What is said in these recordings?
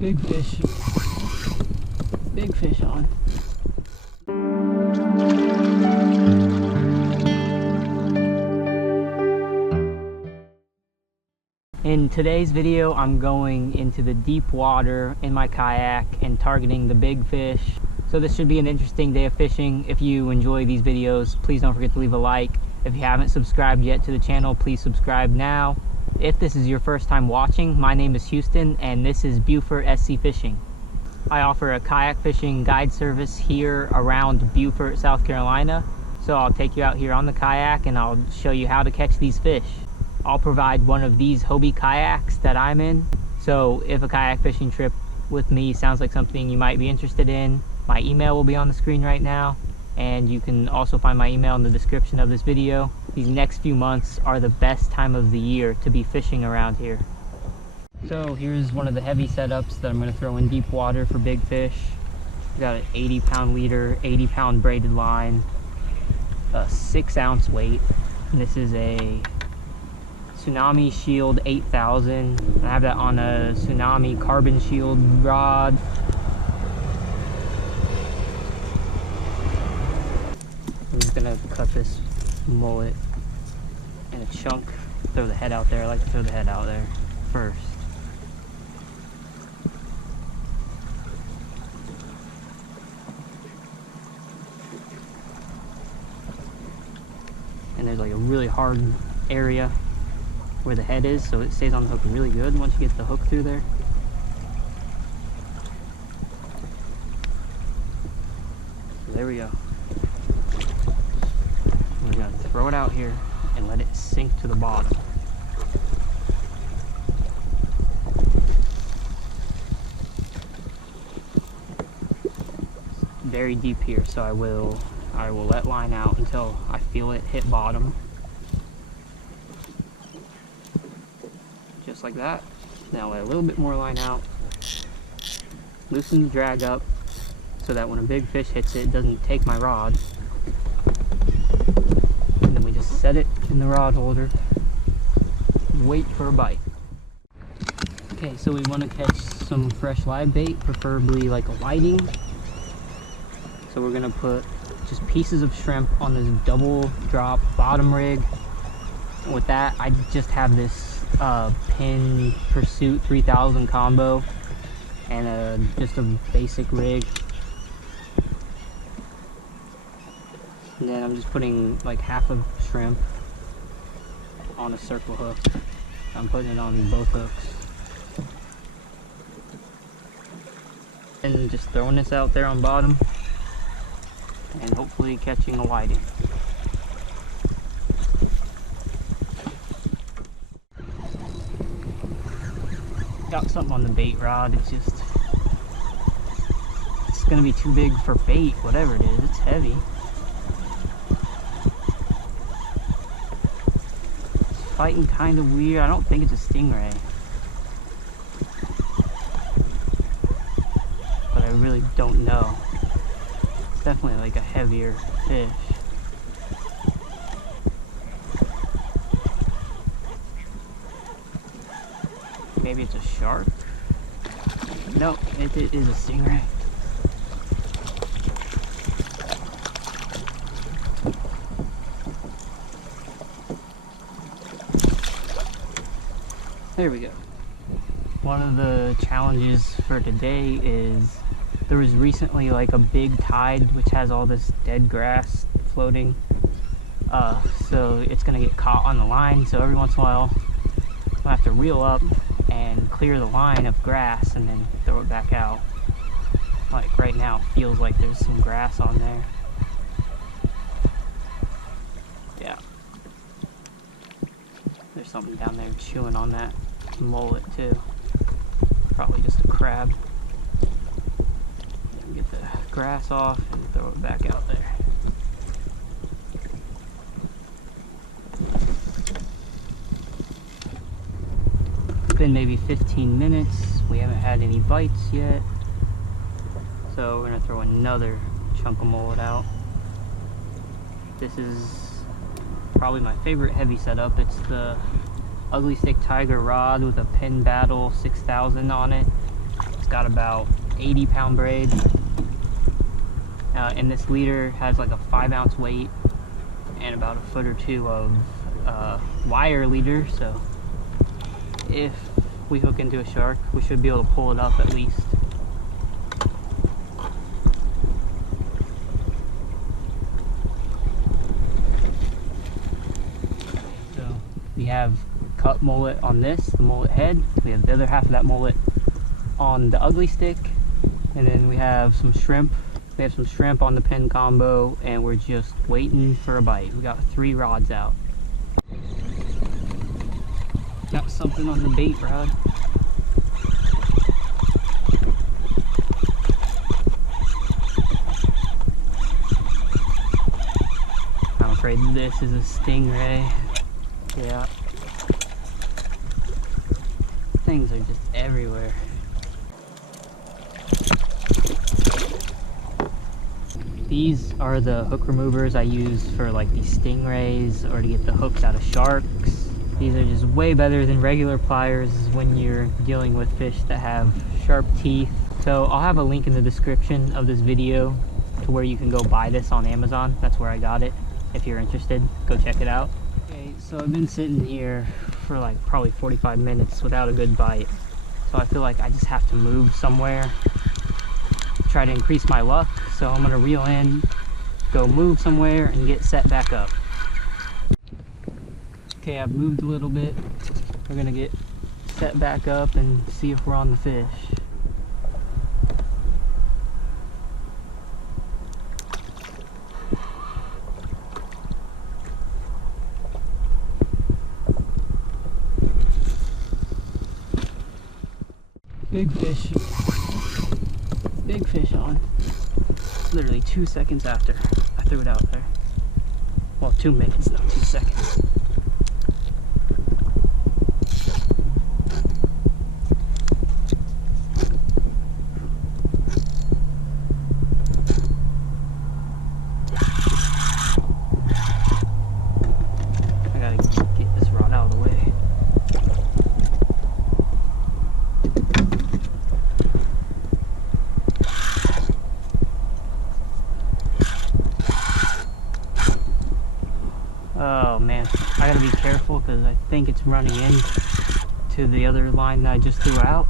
Big fish. Big fish on. In today's video, I'm going into the deep water in my kayak and targeting the big fish. So this should be an interesting day of fishing. If you enjoy these videos, please don't forget to leave a like. If you haven't subscribed yet to the channel, please subscribe now. If this is your first time watching, my name is Houston and this is Beaufort SC Fishing. I offer a kayak fishing guide service here around Beaufort, South Carolina. So I'll take you out here on the kayak and I'll show you how to catch these fish. I'll provide one of these Hobie kayaks that I'm in. So if a kayak fishing trip with me sounds like something you might be interested in, my email will be on the screen right now. And you can also find my email in the description of this video. These next few months are the best time of the year to be fishing around here. So here's one of the heavy setups that I'm going to throw in deep water for big fish. We got an 80-pound leader, 80-pound braided line, a 6-ounce weight. And this is a Tsunami Shield 8000. I have that on a Tsunami Carbon Shield rod. I'm just gonna cut this mullet in a chunk, throw the head out there. I like to throw the head out there first. And there's like a really hard area where the head is, so it stays on the hook really good once you get the hook through there. So there we go. We're gonna throw it out here and let it sink to the bottom. It's very deep here, so I will let line out until I feel it hit bottom. Just like that. Now let a little bit more line out. Loosen the drag up so that when a big fish hits it, it doesn't take my rod. And then we just set it in the rod holder. Wait for a bite. Okay, so we want to catch some fresh live bait, preferably like a whiting. So we're gonna put just pieces of shrimp on this double drop bottom rig. And with that, I just have this Pin Pursuit 3000 combo and just a basic rig. And then I'm just putting like half a shrimp on a circle hook. I'm putting it on both hooks. And just throwing this out there on bottom and hopefully catching a whiting. Got something on the bait rod, it's gonna be too big for bait, whatever it is, it's heavy. It's fighting kind of weird. I don't think it's a stingray, but I really don't know. It's definitely like a heavier fish. Maybe it's a shark? No, it is a stingray. There we go. One of the challenges for today is there was recently like a big tide which has all this dead grass floating. So it's gonna get caught on the line, so every once in a while I'll have to reel up and clear the line of grass and then throw it back out. Like right now it feels like there's some grass on there. Yeah. There's something down there chewing on that mullet too. Probably just a crab. Get the grass off and throw it back out there. Been maybe 15 minutes. We haven't had any bites yet. So we're gonna throw another chunk of mullet out. This is probably my favorite heavy setup. It's the Ugly Stick Tiger rod with a Penn Battle 6000 on it. got about 80-pound braid. And this leader has like a 5-ounce weight and about a foot or two of wire leader, so if we hook into a shark, we should be able to pull it up at least. So we have cut mullet on this, the mullet head. We have the other half of that mullet on the ugly stick, and then we have some shrimp. We have some shrimp on the pin combo, and we're just waiting for a bite. We got 3 rods out. Got something on the bait rod. I'm afraid this is a stingray. Yeah. Things are just everywhere. These are the hook removers I use for like these stingrays or to get the hooks out of sharks. These are just way better than regular pliers when you're dealing with fish that have sharp teeth. So I'll have a link in the description of this video to where you can go buy this on Amazon. That's where I got it. If you're interested, go check it out. Okay, so I've been sitting here for like probably 45 minutes without a good bite. So I feel like I just have to move somewhere, try to increase my luck. So I'm gonna reel in, go move somewhere, and get set back up. Okay, I've moved a little bit. We're gonna get set back up and see if we're on the fish. Big fish. Big fish on. Literally 2 seconds after I threw it out there. Well, 2 minutes, not 2 seconds. I gotta get this rod out of the way. Oh man, I gotta be careful because I think it's running in to the other line that I just threw out.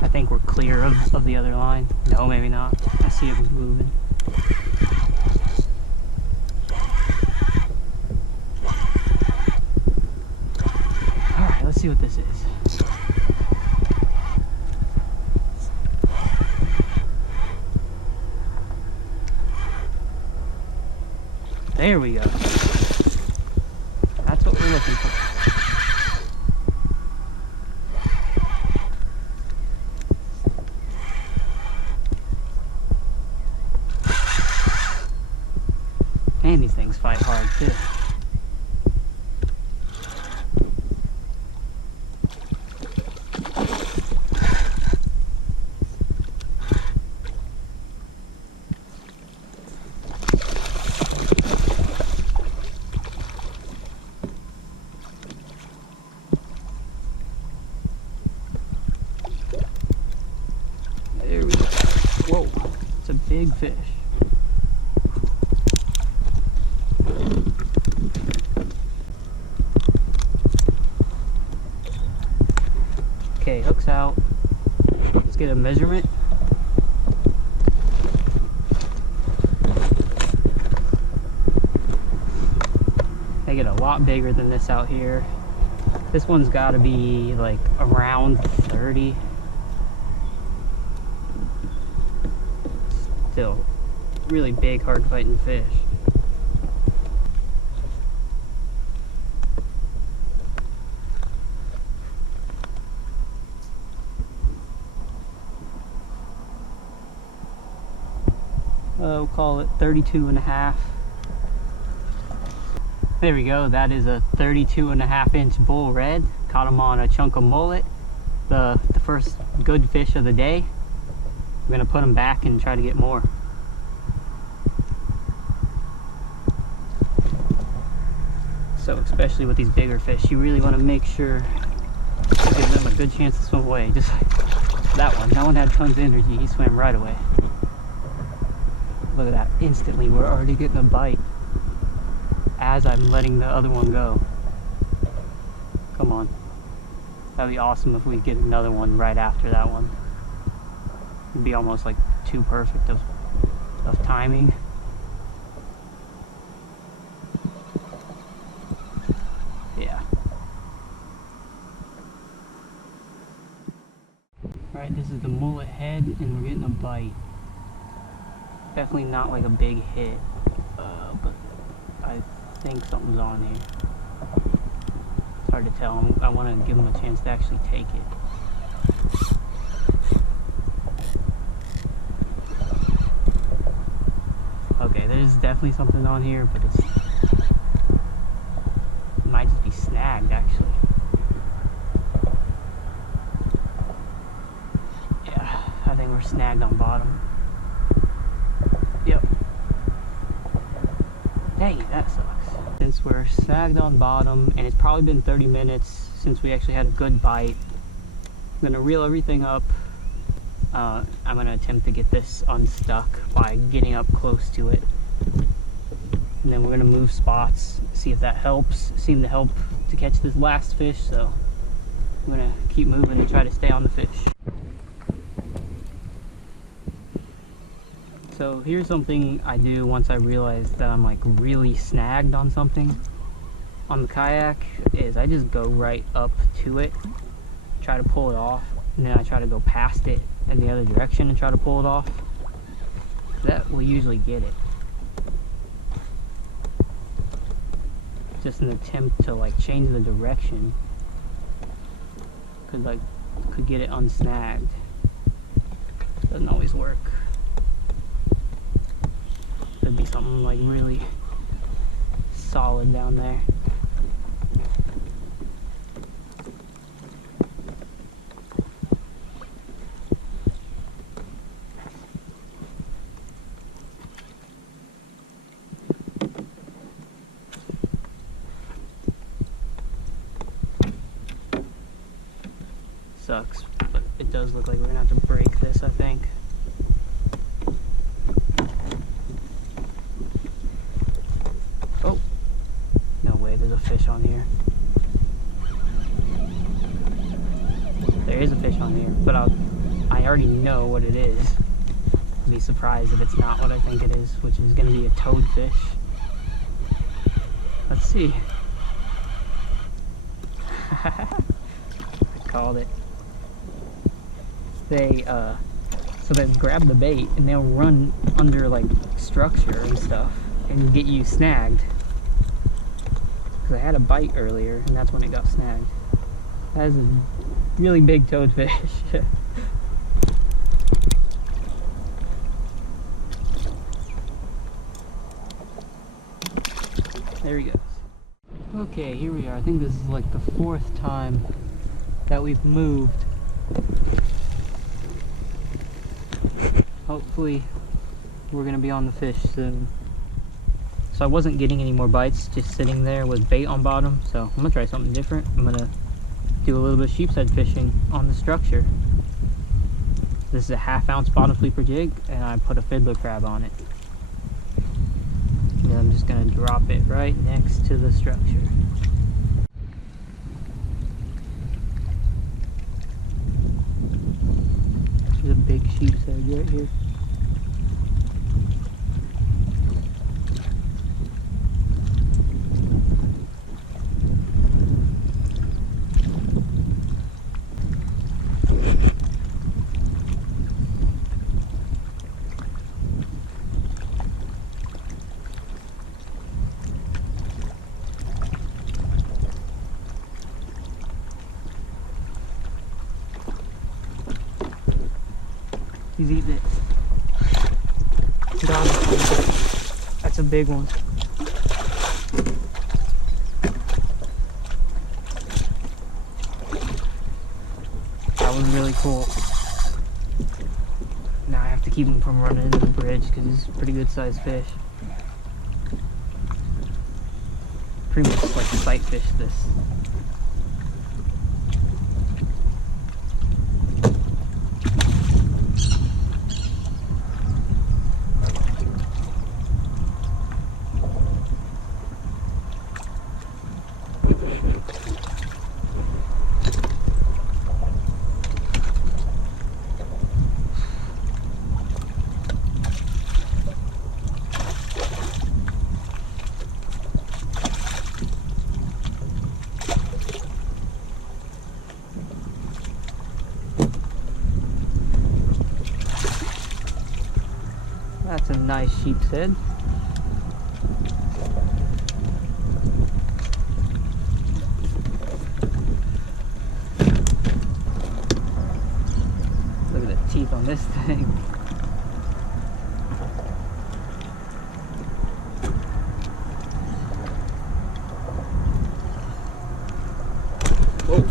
I think we're clear of the other line. No, maybe not. I see it was moving. Alright, let's see what this is. There we go. That's what we're looking for. And these things fight hard too. There we go. Whoa, it's a big fish. Okay, hook's out. Let's get a measurement. They get a lot bigger than this out here. This one's got to be like around 30. Still really big, hard fighting fish. We'll call it 32.5. There we go. That is a 32.5-inch bull red. Caught him on a chunk of mullet. The first good fish of the day. I'm gonna put him back and try to get more. So especially with these bigger fish, you really want to make sure you give them a good chance to swim away. Just like that one had tons of energy. He swam right away. Look at that, instantly we're already getting a bite as I'm letting the other one go. Come on. That'd be awesome if we get another one right after that one. It'd be almost like too perfect of timing. Yeah. Alright, this is the mullet head and we're getting a bite. Definitely not like a big hit, but I think something's on here. It's hard to tell. I want to give him a chance to actually take it. Okay, there's definitely something on here, but it might just be snagged actually. Yeah, I think we're snagged on bottom. Yep. Dang, that sucks. Since we're snagged on bottom, and it's probably been 30 minutes since we actually had a good bite, I'm gonna reel everything up. I'm gonna attempt to get this unstuck by getting up close to it. And then we're gonna move spots, see if that helps. It seemed to help to catch this last fish, so I'm gonna keep moving and try to stay on the fish. So here's something I do once I realize that I'm like really snagged on something on the kayak, is I just go right up to it, try to pull it off, and then I try to go past it in the other direction and try to pull it off. That will usually get it. Just an attempt to like change the direction could get it unsnagged. Doesn't always work. Could be something like really solid down there. Sucks, but it does look like we're gonna have to break this, I think. Oh, no way, there's a fish on here. There is a fish on here, but I already know what it is. I'd be surprised if it's not what I think it is, which is gonna be a toadfish. Let's see. I called it. So they grab the bait and they'll run under like structure and stuff and get you snagged. Because I had a bite earlier and that's when it got snagged. That is a really big toadfish. There he goes. Okay, here we are. I think this is like the 4th time that we've moved. Hopefully we're gonna be on the fish soon. So I wasn't getting any more bites, just sitting there with bait on bottom. So I'm gonna try something different. I'm gonna do a little bit of sheepshead fishing on the structure. This is a 1/2 ounce bottom sleeper jig and I put a fiddler crab on it. And I'm just gonna drop it right next to the structure. There's a big sheepshead right here. He's eating it. Got it. That's a big one. That was really cool. Now I have to keep him from running into the bridge because he's a pretty good sized fish. Pretty much like sight fish this. That's a nice sheepshead. Look at the teeth on this thing. Whoa.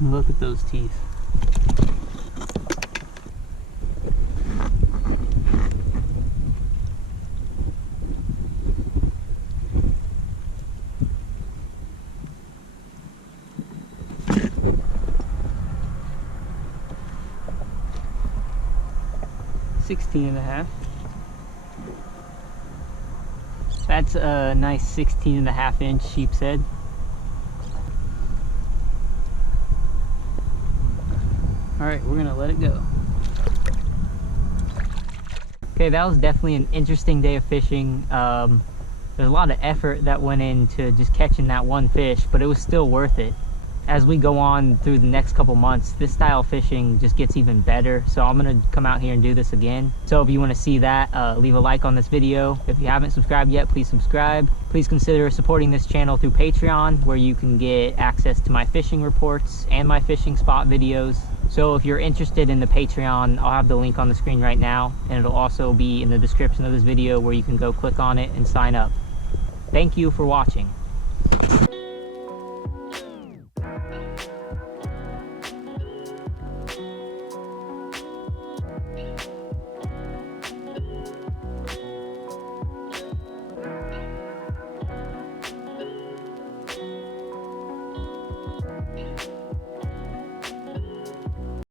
Look at those teeth. $16.5. That's a nice 16.5-inch sheepshead. Alright, we're gonna let it go. Okay, that was definitely an interesting day of fishing. There's a lot of effort that went into just catching that one fish, but it was still worth it. As we go on through the next couple months, this style of fishing just gets even better. So I'm gonna come out here and do this again. So if you wanna see that, leave a like on this video. If you haven't subscribed yet, please subscribe. Please consider supporting this channel through Patreon, where you can get access to my fishing reports and my fishing spot videos. So if you're interested in the Patreon, I'll have the link on the screen right now, and it'll also be in the description of this video where you can go click on it and sign up. Thank you for watching.